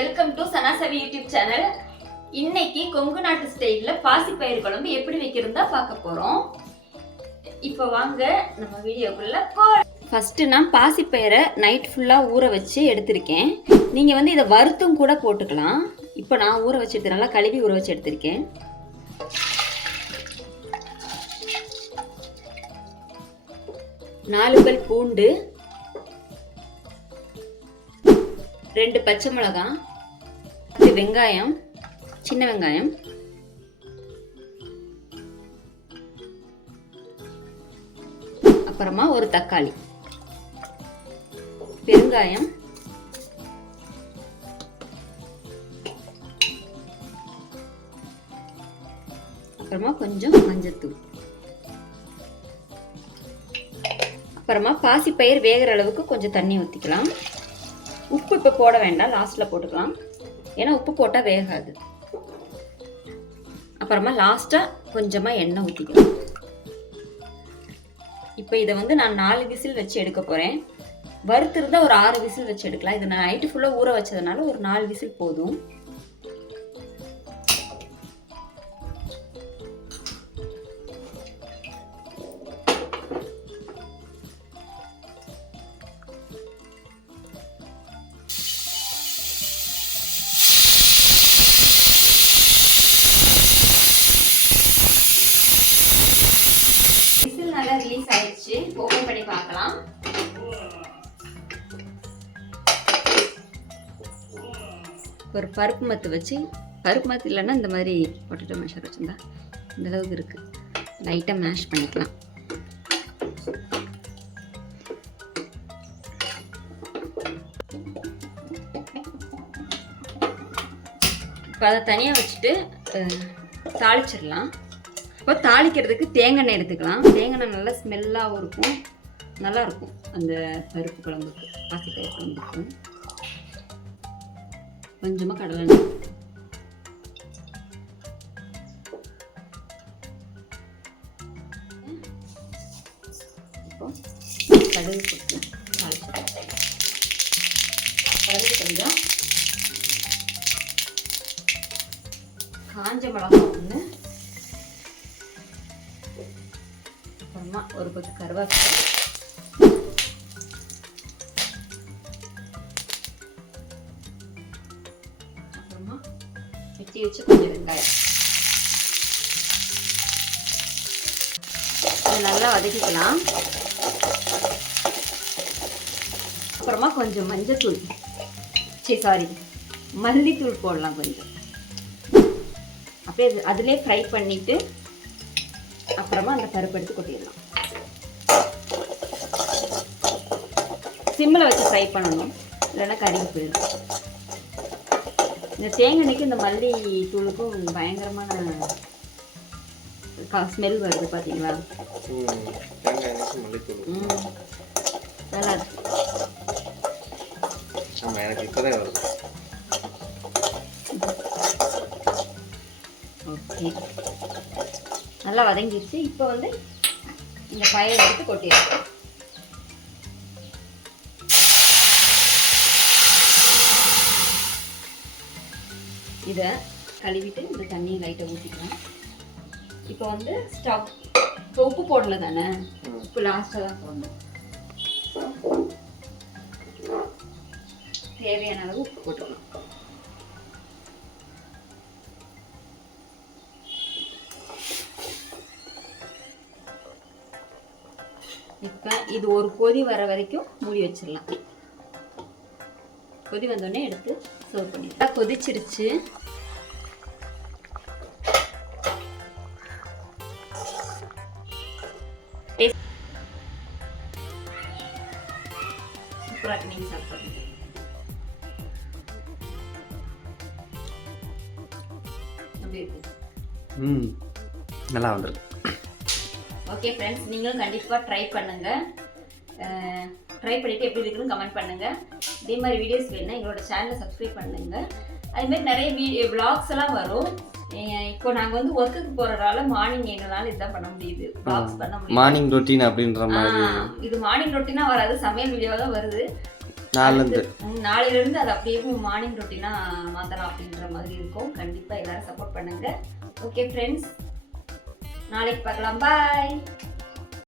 Welcome to Sanasavi YouTube channel இன்னைக்கு கொங்கு நாட்டு ஸ்டைலில் பாசிப்பயிறு குழம்பு எப்படி வைக்கிறதா பார்க்க போகிறோம் இப்போ வாங்க நம்ம வீடியோக்குள்ள போ ஃபஸ்ட்டு நான் பாசிப்பயிரை நைட் ஃபுல்லாக ஊற வச்சு எடுத்திருக்கேன். நீங்கள் வந்து இதை வறுத்தும் கூட போட்டுக்கலாம். இப்போ நான் ஊற வச்சு எடுத்து நல்லா கழுவி ஊற வச்சு எடுத்திருக்கேன். நாலு பல் பூண்டு ரெண்டு பச்சை மிளகாய் இது வெங்காயம் சின்ன வெங்காயம். அப்புறமா ஒரு தக்காளி. பெருங்காயம். அப்புறமா கொஞ்சம் மஞ்சத்தூள். அப்புறமா பாசிப்பயிர் வேகிற அளவுக்கு கொஞ்சம் தண்ணி ஊற்றிக்கலாம் உப்பு இப்போ போட வேண்டாம் லாஸ்ட்டில் போட்டுக்கலாம். ஏன்னா உப்பு போட்டால் வேகாது. அப்புறமா லாஸ்ட்டாக கொஞ்சமாக எண்ணெய் ஊற்றிக்கணும் இப்போ இதை வந்து நான் நாலு விசில் வச்சு எடுக்க போகிறேன் வறுத்திருந்தால் ஒரு ஆறு விசில் வச்சு எடுக்கலாம். இது நான் நைட்டு ஃபுல்லாக ஊற வச்சதுனால ஒரு நாலு விசில் போதும். வச்சு ஓப்பன் பண்ணி பார்க்கலாம். ஒரு பருப்பு மத்து வச்சு பருப்பு மத்து இல்லைன்னா இந்த மாதிரி பொட்டேட்டோ மேஷர் வச்சுருந்தா இந்த அளவுக்கு இருக்குது லைட்டாக மேஷ் பண்ணிக்கலாம். இப்போ அதை தனியாக வச்சுட்டு தாளிச்சிடலாம். இப்போ தாளிக்கிறதுக்கு தேங்காய் எண்ணெய் எடுத்துக்கலாம். தேங்காய் எண்ணெய் நல்லா ஸ்மெல்லாகவும் இருக்கும். நல்லா இருக்கும் அந்த பருப்பு குழம்புக்கு பாசிப்பயிறு குழம்புக்கு கொஞ்சமாக கடலை எண்ணெய். இப்போ கடுகு போட்டு தாளிச்சிடலாம் கடுகு கொஞ்சம் காஞ்ச மிளகா ஒன்று அப்புறமா ஒரு பத்து கருவேப்பிலை. அப்புறமா வெட்டி வச்சு கொஞ்சம் வெங்காயம். நல்லா வதக்கிக்கலாம். அப்புறமா கொஞ்சம் மஞ்சத்தூள். சரி சாரி மல்லித்தூள் போடலாம் கொஞ்சம். அப்படியே அதுலேயே ஃப்ரை பண்ணிவிட்டு அப்புறமா அந்த பருப்பு எடுத்து கொட்டிடலாம். சிம்மில் வச்சு ஃப்ரை பண்ணணும். இல்லைன்னா கருகி போயிடும். இந்த தேங்காய்க்கு இந்த மல்லி தூளுக்கும் பயங்கரமான ஸ்மெல் வருது பார்த்தீங்களா? நல்லா இருக்கு. எனக்கு வருது. ஓகே. நல்லா வதங்கிடுச்சு இப்போ வந்து இந்த பயிரை எடுத்து கொட்டிடலாம் இதை கழுவிட்டு இந்த தண்ணியை லைட்டாக ஊற்றிக்கலாம் இப்போ வந்து ஸ்டவ் இப்போ உப்பு போடல தானே. உப்பு லாஸ்ட்டாக தான் போடணும். தேவையான அளவு உப்பு போட்டுக்கலாம். இப்போ இது ஒரு கொதி வர வரைக்கும் மூடி வச்சிடலாம். கொதி வந்தோடனே எடுத்து சர்வ் பண்ணிடலாம் கொதிச்சிருச்சு. சூப்பராக நீங்கள் இருக்கு. ம் நல்லா வந்திருக்கு. ஓகே ஃப்ரெண்ட்ஸ் நீங்களும் கண்டிப்பாக ட்ரை பண்ணுங்க. ட்ரை பண்ணிட்டு எப்படி இருக்குன்னு கமெண்ட் பண்ணுங்க. இதே மாதிரி வீடியோஸ் வேணும்னா எங்களோட சேனலை சப்ஸ்கிரைப் பண்ணுங்க. அதே மாதிரி நிறைய வீடியோ vlogs எல்லாம் வரும். இப்போ நாங்கள் வந்து ஒர்க்குக்கு போகிறதால மார்னிங் எங்களால் இதுதான் பண்ண முடியுது. Vlogs பண்ண முடியும் மார்னிங் ரொட்டீன் அப்படின்ற மாதிரி. இது மார்னிங் ரொட்டீனா வராது. சமையல் வீடியோ தான் வருது. நாலுலேருந்து. ம், நாளையிலிருந்து அது அப்படியே மார்னிங் ரொட்டீனா மாத்தலாம் அப்படின்ற மாதிரி இருக்கும். கண்டிப்பா எல்லாரும் சப்போர்ட் பண்ணுங்க. ஓகே ஃப்ரெண்ட்ஸ் நாளைக்கு பார்க்கலாம். பாய்